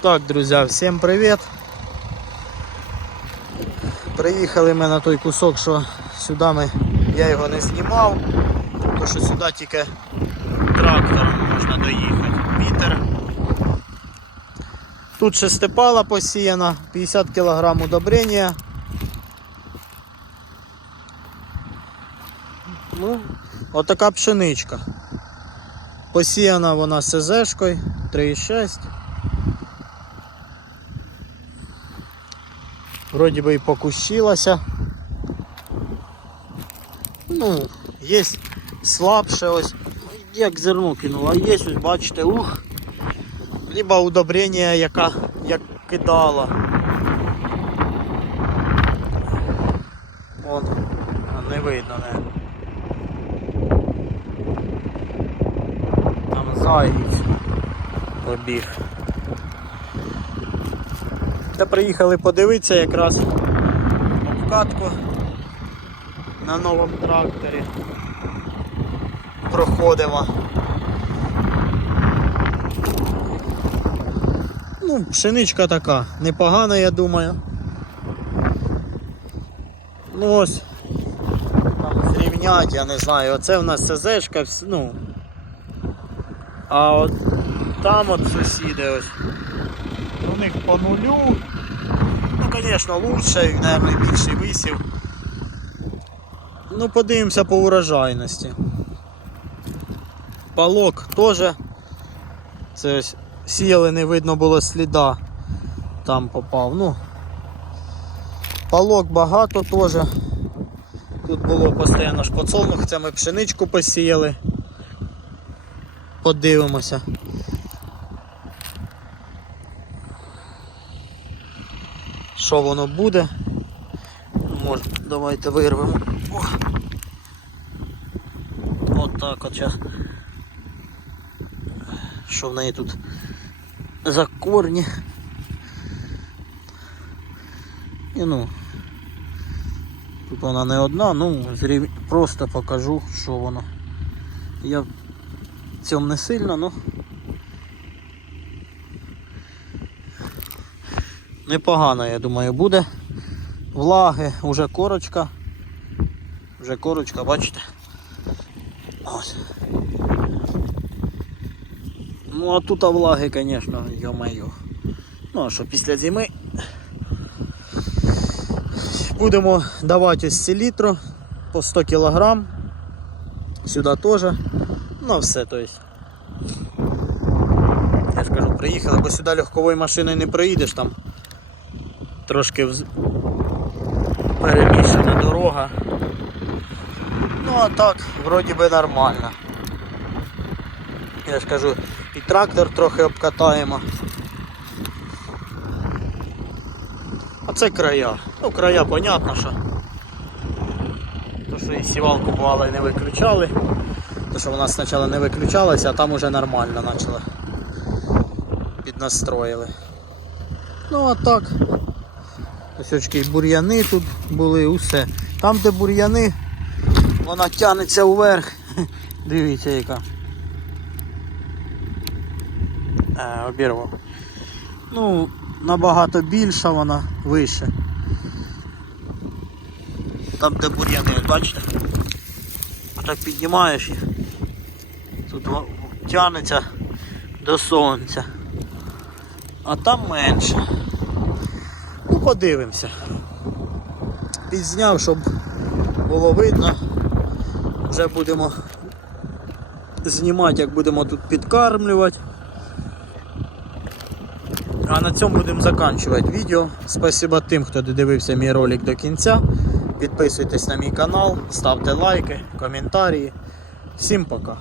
Так, друзі, всім привіт. Приїхали ми на той кусок, що сюди ми, я його не знімав, тому що сюди тільки трактором можна доїхати. Вітер. Тут шестипала посіяна, 50 кг удобрення. Ну, отака пшеничка. Посіяна вона СЗшкою 3,6. Вроді би і покущилася. Ну, є слабше ось, як зерно кинуло, а є ось, бачите, ух. Либо удобрення, яка як кидала. Вон, не видно, не. Там заєць побіг. Та приїхали подивитися якраз обкатку на новому тракторі. Проходимо. Ну, пшеничка така, непогана, я думаю. Ну ось. Там зрівнять, я не знаю, оце в нас СЗшка, ну. А от там от сусіди ось. У них по нулю. Ну, звісно, лучше, мабуть, більший висів. Ну, подивимося по урожайності. Палок теж. Це сіяли, не видно було сліда. Там попав. Ну, палок багато теж. Тут було постійно ж подсолнух, це ми пшеничку посіяли. Подивимося. Що воно буде? Може, давайте вирвемо. От так от зараз. Що в неї тут за корні? І ну. Тут вона не одна, ну просто покажу, що воно. Я в цьому не сильно, ну. Непогано, я думаю, буде. Влаги, вже корочка. Вже корочка, бачите? Ось. Ну а тут влаги, звісно, йо-моє. Ну а що після зими будемо давати ось селітру по 100 кг. Сюди теж. Ну все, то есть. Я ж кажу, приїхали, бо сюди легковою машиною не проїдеш там. Трошки вз... переміщена дорога. Ну а так, вроді би нормально. Я ж кажу, і трактор трохи обкатаємо. А це края. Ну края понятно, що. То, що і сівалку бувало і не виключали. То, що вона спочатку не виключалася, а там уже нормально почали. Піднастроїли. Ну а так. Ось очки бур'яни тут були, усе. Там, де бур'яни, вона тягнеться вверх. Дивіться яка. Е, обірвав. Ну, набагато більша вона вище. Там де бур'яни, бачите? Так піднімаєш їх. Тут тягнеться до сонця. А там менше. Подивимося. Підзняв, щоб було видно. Вже будемо знімати, як будемо тут підкармлювати. А на цьому будемо закінчувати відео. Спасибо тим, хто додивився мій ролик до кінця. Підписуйтесь на мій канал, ставте лайки, коментарі. Всім пока.